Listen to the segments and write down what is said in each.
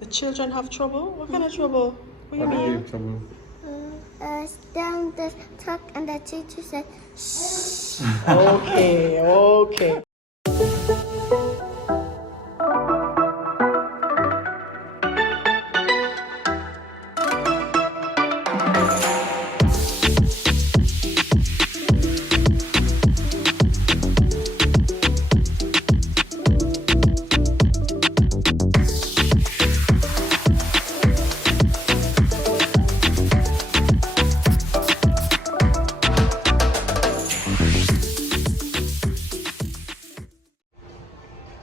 The children have trouble? What kind of trouble? What do you What do you mean? have trouble? Them just talk and the teacher said, shh. Okay, okay.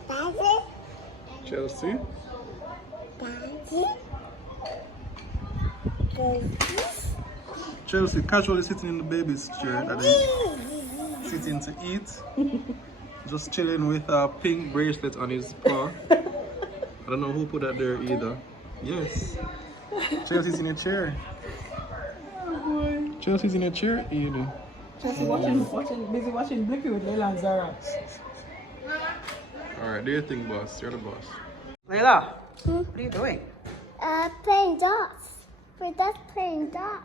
Daddy, Chelsea? Daddy, Chelsea casually sitting in the baby's chair that is sitting to eat. Just chilling with a pink bracelet on his paw. I don't know who put that there either. Yes. Chelsea's in a chair. Oh boy. Chelsea's in a chair, Eden. Chelsea busy watching Blippy with Leila and Zahra. Alright, do your thing, boss. You're the boss. Leila, what are you doing? playing dots. We're just playing dots.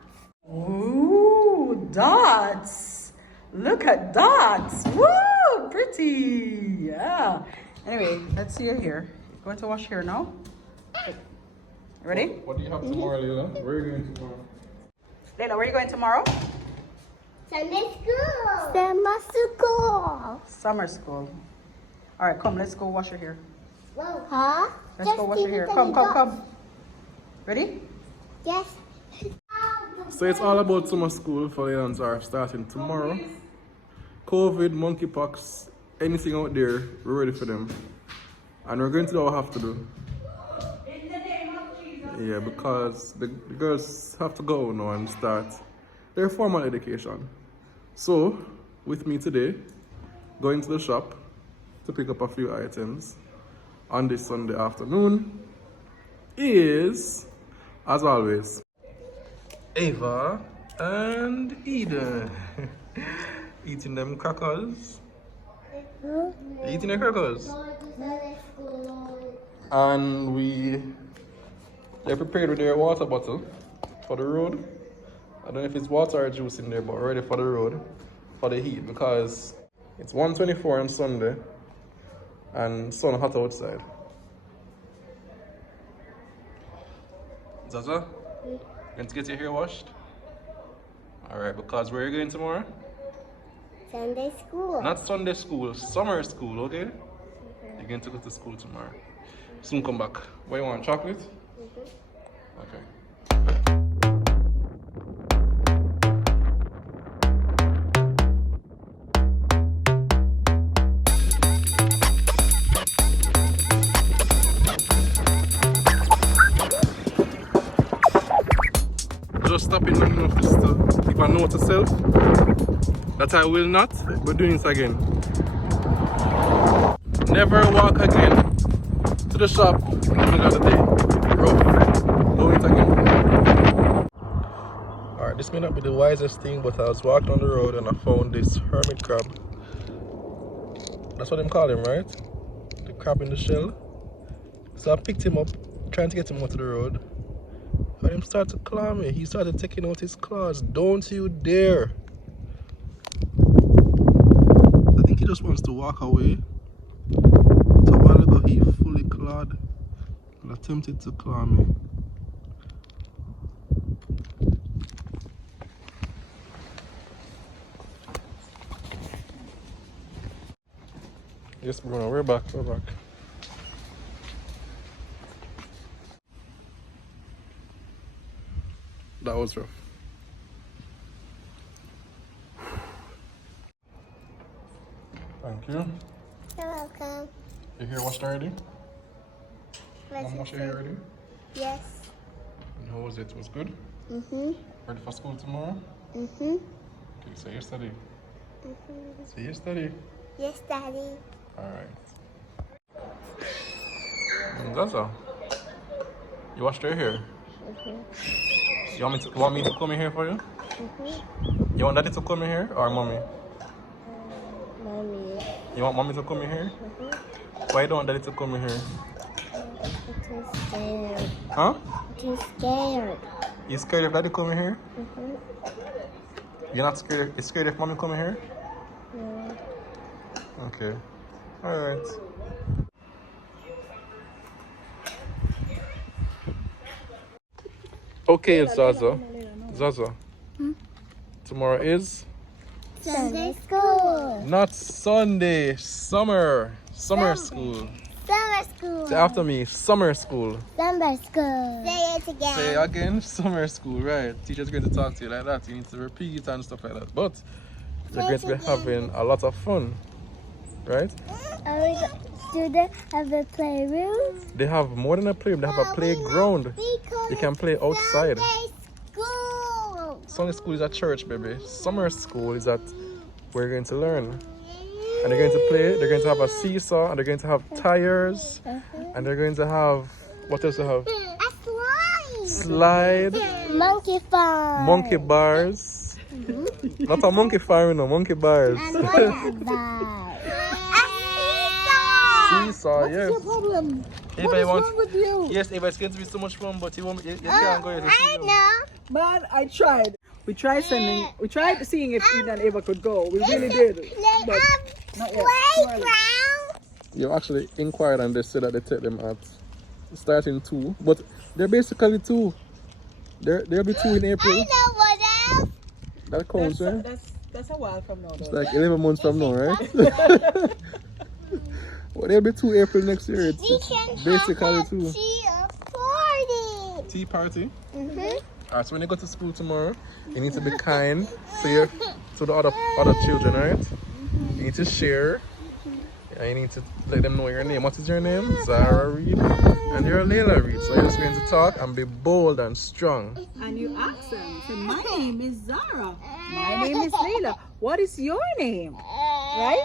Ooh, dots. Look at dots. Woo, pretty. Yeah. Anyway, let's see you here. You're going to wash hair now? Ready? What do you have tomorrow, Leila? Where are you going tomorrow? Leila, where are you going tomorrow? Sunday school. Summer school. Summer school. All right, come, let's go wash your hair. Whoa. Huh? Let's go wash your hair. Come. Ready? Yes. So it's all about summer school for Leila and Zahra starting tomorrow. COVID, monkeypox, anything out there, we're ready for them. And we're going to do what we have to do. Yeah, because the girls have to go now and start their formal education. So, with me today, going to the shop to pick up a few items on this Sunday afternoon is, as always, Ava and Eden. Eating them crackers. Eating the crackers. And they're prepared with their water bottle for the road. I don't know if it's water or juice in there, but ready for the road, for the heat, because it's 1:24 on Sunday and sun hot outside. Zaza, going to get your hair washed? Alright, because where are you going tomorrow? Sunday school. Not Sunday school, summer school, okay? You're going to go to school tomorrow. Soon come back. What you want, chocolate? Okay. Just stopping long enough to keep a note to self that I will not be doing it again. Never walk again to the shop in the middle of the day. Rough. Don't it again. Alright, this may not be the wisest thing, but I was walking on the road and I found this hermit crab. That's what them call him, right? The crab in the shell. So I picked him up, trying to get him out of the road. And him started to claw me. He started taking out his claws. Don't you dare. I think he just wants to walk away. So a while ago he fully clawed and attempted to claw me. Yes, Bruno, we're back. That was rough. Thank you. You're welcome. Your hair washed already? Let's Mom washed your hair already? Yes. And how was it? It was good? Mm-hmm. Ready for school tomorrow? Mm-hmm. Okay, so you study. Mm-hmm. So you study. Yes, Daddy. Alright. That's all. You washed your hair? Mm-hmm. You want me to comb your hair for you? Mm-hmm. You want daddy to comb your hair or mommy? Mommy. You want mommy to comb your hair? Mm-hmm. Why don't daddy to comb your hair? Because then Huh? Too scared. You scared if daddy coming here? Mm-hmm. You're not scared? You scared if mommy coming here? No. Okay. Alright. Okay, Zaza. Zaza. Tomorrow is? Sunday school. Not Sunday. Summer. Summer school. Summer school. Say after me. Summer school. Summer school. Say it again. Say again. Summer school. Right. Teacher's going to talk to you like that. You need to repeat and stuff like that. But you're going to be having a lot of fun. Right? Do they have a playroom? They have more than a playroom. They have a playground. You can play outside. Sunday school is at church, baby. Summer school is at where you're going to learn. And they're going to play. They're going to have a seesaw. And they're going to have tires. And they're going to have... What else they have? A Slide. Monkey farm. Monkey bars. Not a monkey farm, you know. Monkey bars. Seesaw, yes. What's your problem? What is wrong with you? Yes, Ava, it's going to be so much fun, but you can't go here. I know. Man, I tried. We tried seeing if Eden and Ava could go. We really did. But not yet. Playground. You actually inquired and they said that they take them at starting 2, but they're basically 2. They'll be 2 in April. I know what else. That counts, right? That's a while from now, though. It's like 11 months from now, right? Well, they'll be 2 April next year. It's basically 2. Party. Tea party? Mm-hmm. Alright, so when you go to school tomorrow, you need to be kind to the other children, right? You need to share. And you need to let them know your name. What is your name? Zahra Reed. And you're Leila Reed. So you're just going to talk and be bold and strong. And you ask them, say, my name is Zahra. My name is Leila. What is your name? Right?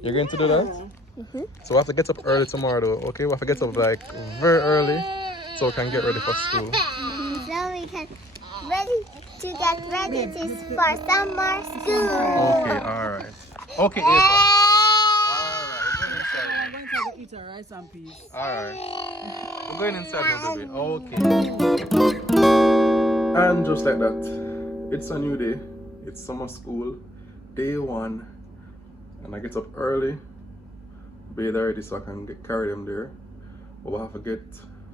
You're going to do that? So we have to get up early tomorrow though, okay? We have to get up like very early so we can get ready for school. So we can get ready for summer school. Okay, alright. Okay, Ava. I'm going to eat a rice and peas. Alright. We're going inside now, baby. Okay. And just like that, it's a new day. It's summer school, day 1. And I get up early, bathe already so I can carry them there. But we'll have to get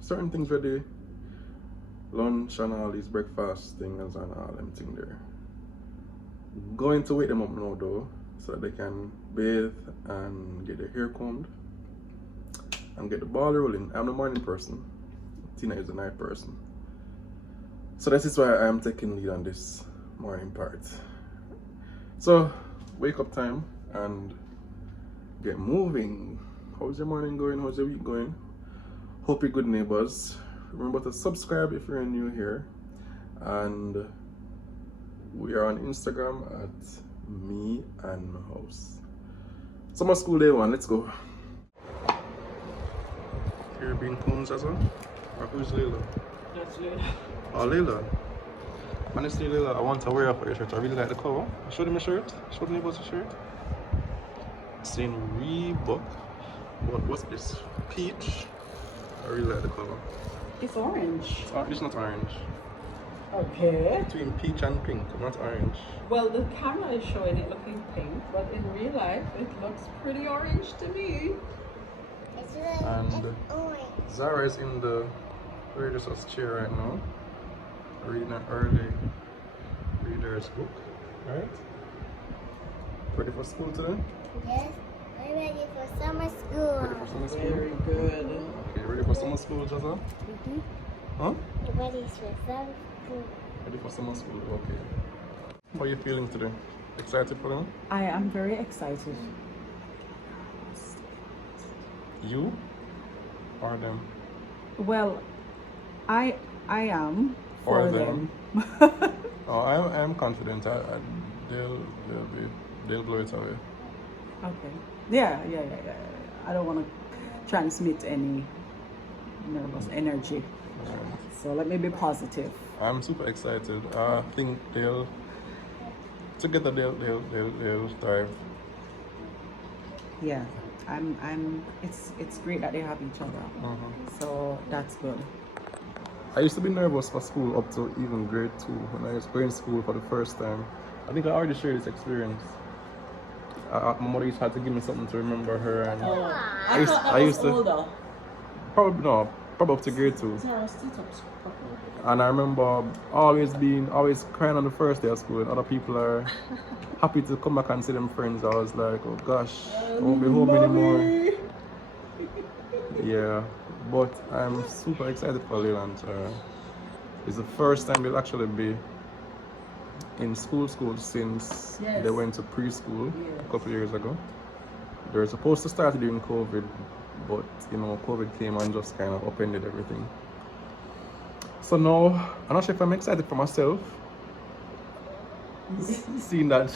certain things ready. Lunch and all these breakfast things and all them things there. Going to wake them up now though, so that they can bathe and get their hair combed and get the ball rolling. I'm the morning person. Tina is the night person. So this is why I am taking lead on this morning part. So, wake up time and get moving. How's your morning going? How's your week going? Hope you're good neighbors. Remember to subscribe if you're new here. And we are on Instagram at Me and House. Summer school day 1, let's go. You're being combed as well? Or who's Leila? That's Leila. Oh, Leila. Honestly, Leila, I want to wear up your shirt. I really like the cover. Show them your shirt. Show them your shirt. It's in Reebok. What's this? Peach. I really like the color. It's orange. It's not orange. Okay. Between peach and pink, not orange. Well, the camera is showing it looking pink, but in real life, it looks pretty orange to me. And Zahra is in the reader's chair right now, reading an early reader's book. Right? Ready for school today? Yes, I'm ready for summer school. Ready for summer school? Very good. Okay, ready for summer school, Jaza? Huh? Ready for summer school. Ready for summer school, okay. How are you feeling today? Excited for them? I am very excited. You or them? Well, I am for Or them. Oh, I'm confident. They'll blow it away. Okay. Yeah. I don't want to transmit any nervous energy. So let me be positive. I'm super excited. I think they'll thrive. Yeah. It's great that they have each other. So that's good. I used to be nervous for school up to even grade 2 when I was going to school for the first time. I think I already shared this experience. My mother used to have to give me something to remember her, and I used to older. probably up to grade 2. And I remember always crying on the first day of school, and other people are happy to come back and see them friends. I was like, oh gosh, I won't be home anymore. Yeah, but I'm super excited for Leila and Zahra. It's the first time they'll actually be in school since they went to preschool a couple years ago. They were supposed to start during COVID, but you know, COVID came and just kind of upended everything. So now, I'm not sure if I'm excited for myself, seeing that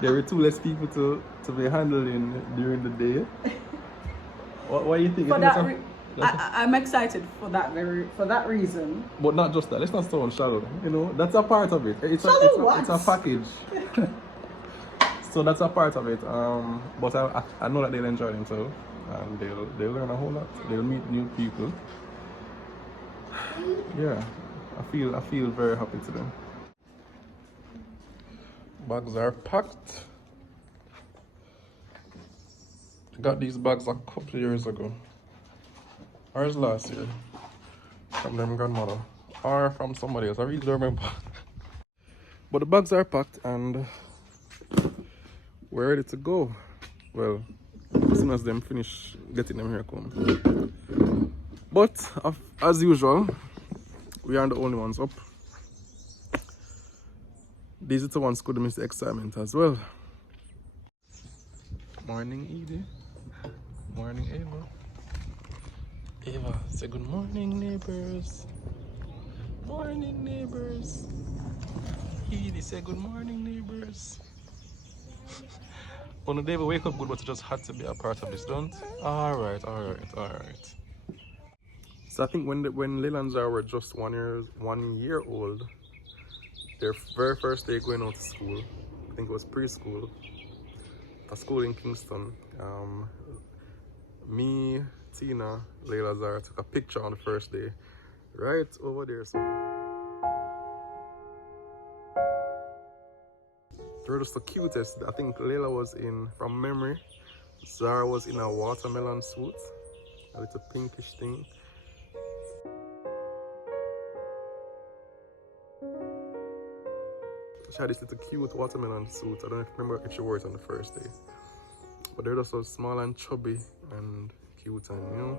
there were 2 less people to be handling during the day. What do you think? I'm excited for that reason. But not just that. Let's not sound shallow. You know, that's a part of it. It's a package. So that's a part of it. But I know that they'll enjoy themselves and they'll learn a whole lot. They'll meet new people. Yeah, I feel very happy today. Bags are packed. I got these bags a couple years ago. Or was last year. From them grandmother. Or from somebody else. I really don't remember. But the bags are packed and we're ready to go. Well, as soon as them finish getting them here come. But as usual, we aren't the only ones up. These little ones could miss the excitement as well. Morning, Edie. Morning, Ava. Ava, say good morning, neighbors. Morning, neighbors. Edie, say good morning, neighbors. On the day we wake up good, but it just had to be a part of this, don't? Alright. So I think when Leila and Zahra were just 1 year old, their very first day going out to school, I think it was preschool, a school in Kingston. Me, Tina, Leila, Zahra took a picture on the first day, right over there. So they were just the cutest. I think Leila was in, from memory, Zahra was in a watermelon suit, a little pinkish thing. She had this little cute watermelon suit. I don't remember if she wore it on the first day. But they're just so small and chubby and cute, and you know.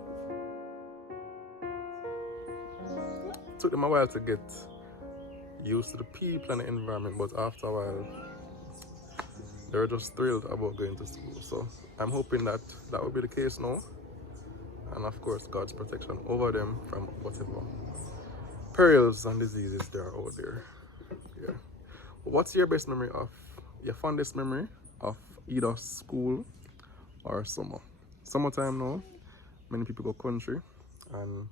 It took them a while to get used to the people and the environment, but after a while, they were just thrilled about going to school. So I'm hoping that will be the case now. And of course, God's protection over them from whatever perils and diseases there are out there. Yeah. What's your best memory of, your fondest memory of either school or summer? Summertime now, many people go country and,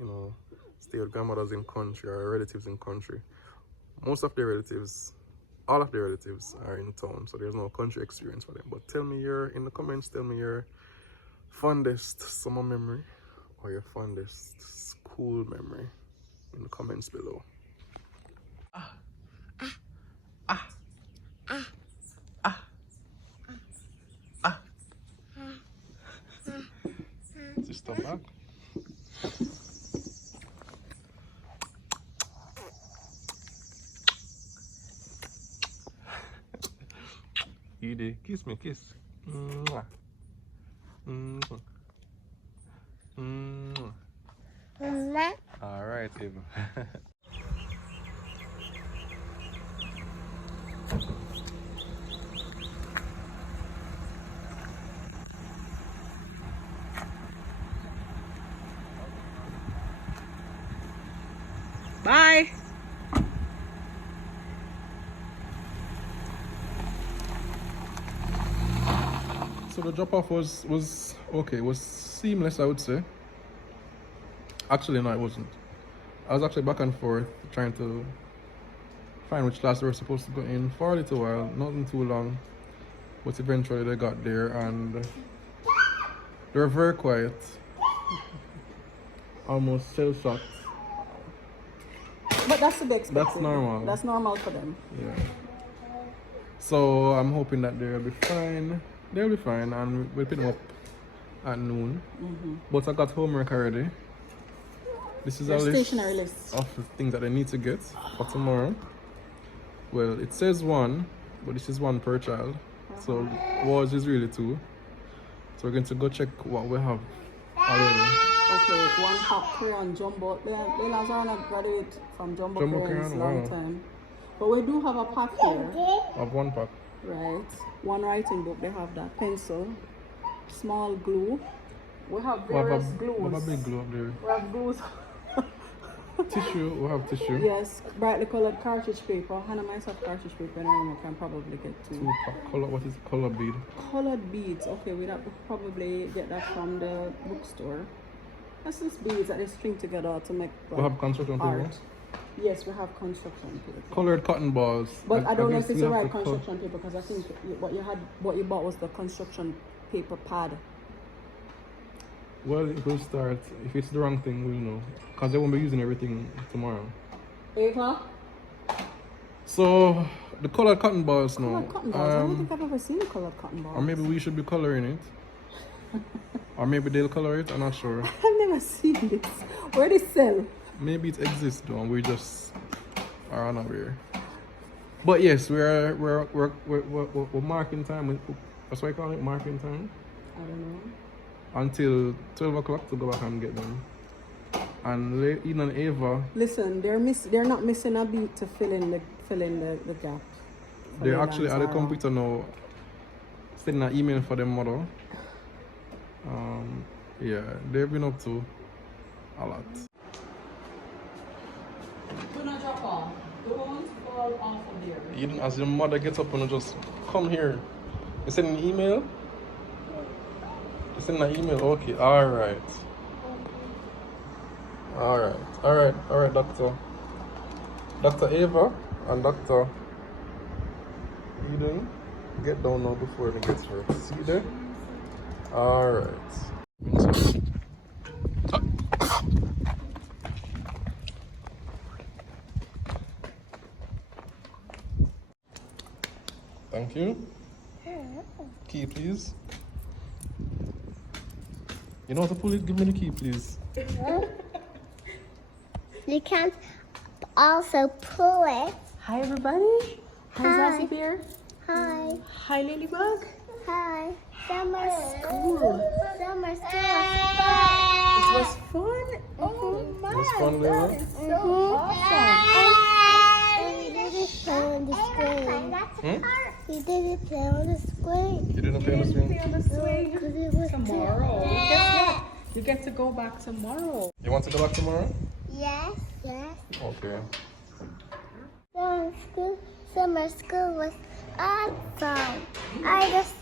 you know, stay with grandmothers in country or relatives in country. Most of their relatives, all of their relatives are in town, so there's no country experience for them. But tell me in the comments, tell me your fondest summer memory or your fondest school memory in the comments below. Sister back. Edie, kiss me, kiss. Mwah. Mwah. Mwah. All right, Eva. Bye. So the drop off was okay, it was seamless, I would say. Actually no, it wasn't. I was actually back and forth trying to find which class we were supposed to go in for a little while, nothing too long. But eventually they got there and They're very quiet. Almost shell-shocked. But that's to be expected. That's normal. That's normal for them. Yeah. So I'm hoping that they'll be fine. They'll be fine, and we'll pick them up at noon. But I got homework already. This is a stationary list of the things that they need to get for tomorrow. Well, it says 1, but this is 1 per child. So was is really 2. So we're going to go check what we have already. Okay, 1 pack crayon jumbo. Leila and Zahra graduate from jumbo crayons long time. But we do have a pack here. Of 1 pack. Right. 1 writing book, they have that. Pencil, small glue. We have various glues. We have a big glue up there. We have glues. Tissue, we have tissue. Yes, brightly colored cartridge paper. Hannah might have cartridge paper and I can probably get 2. Color, what is color bead? Colored beads. Okay, we'd have to probably get that from the bookstore. That's just beads that they string together to make We have construction art. paper. Yes, we have construction paper. Colored cotton balls. But I don't know if it's the right construction paper because I think what you bought was the construction paper pad. Well, it will start. If it's the wrong thing, we'll know. Because they won't be using everything tomorrow. Ava? So, the colored cotton balls now. Colored cotton balls? I don't think I've ever seen colored cotton balls. Or maybe we should be coloring it. Or maybe they'll color it, I'm not sure. I've never seen this. Where they sell? Maybe it exists though, and we just are unaware. But yes, we're marking time. That's why I call it marking time. I don't know. Until 12 o'clock to go back and get them. And Leila and Ava. Listen, they're not missing a beat to fill in the gap. They're actually at the computer now, sending an email for their mother. Yeah, they've been up to a lot. Do not drop off. Don't fall off of there. Even as your mother gets up and just come here. You send an email? You send an email? Okay, alright. Alright, Doctor. Dr. Ava and Dr. Eden, get down now before it gets hurt. See there? Alright. Thank you. Key, please. You know how to pull it? Give me the key, please. You can also pull it. Hi, everybody. Hi, Zazie Bear. Hi. Hi, Ladybug. Hi. Summer School. Summer school It was was fun. Oh my! It was fun, Leila. That is so awesome. And we didn't play on the screen. We didn't play on the screen. You didn't play on the screen? On the swing Because it was tomorrow. Well, guess what? You get to go back tomorrow. You want to go back tomorrow? Yes. Yes. Okay. Summer school was awesome. I just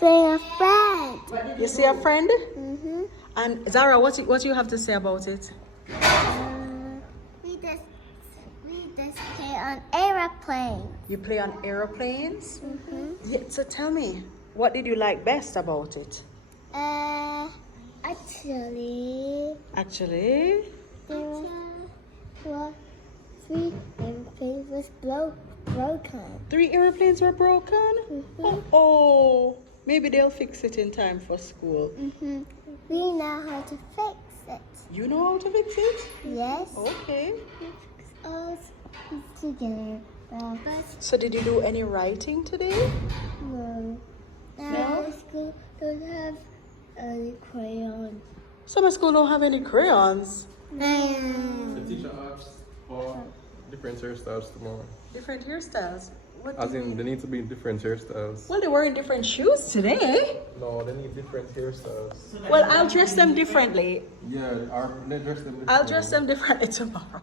see a friend. You see a friend? Mm-hmm. And Zahra, what you have to say about it? We just play on aeroplane. You play on aeroplanes? Mm-hmm. Yeah, so tell me, what did you like best about it? Actually, there were 3 airplanes was broken. 3 airplanes were broken? Mm-hmm. Oh, maybe they'll fix it in time for school. Mm-hmm. We know how to fix it. You know how to fix it? Yes. Okay. All together. So did you do any writing today? No. No? School don't have any crayons. Summer school don't have any crayons. The teacher asked for different hairstyles tomorrow. Different hairstyles. What As in, they need to be different hairstyles. Well, they're wearing different shoes today. No, they need different hairstyles. Well, I'll dress them differently. Yeah, they dress them differently. I'll dress them differently tomorrow.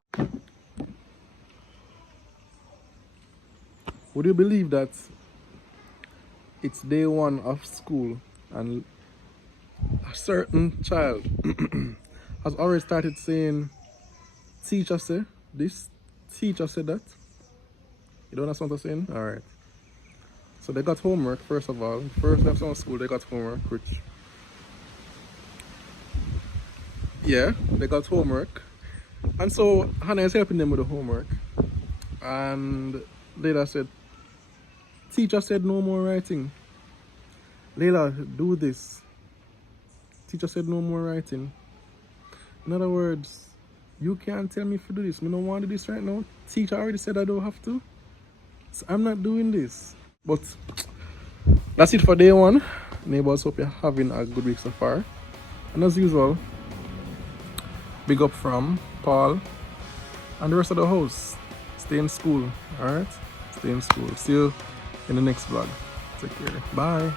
Would you believe that it's day 1 of school and a certain child has already started saying, teacher said this, teacher said that? You don't understand what I'm saying? Alright. So they got homework, first of all. First day of summer school, they got homework, which yeah, they got homework. And so Hannah is helping them with the homework. And Leila said, teacher said no more writing. Leila, do this. Teacher said no more writing. In other words, you can't tell me to do this. I don't want to do this right now. Teacher already said I don't have to. So I'm not doing this. But that's it for day one. Neighbors, hope you're having a good week so far. And as usual, big up from Paul and the rest of the house. Stay in school, alright? Stay in school. See you in the next vlog. Take care. Bye.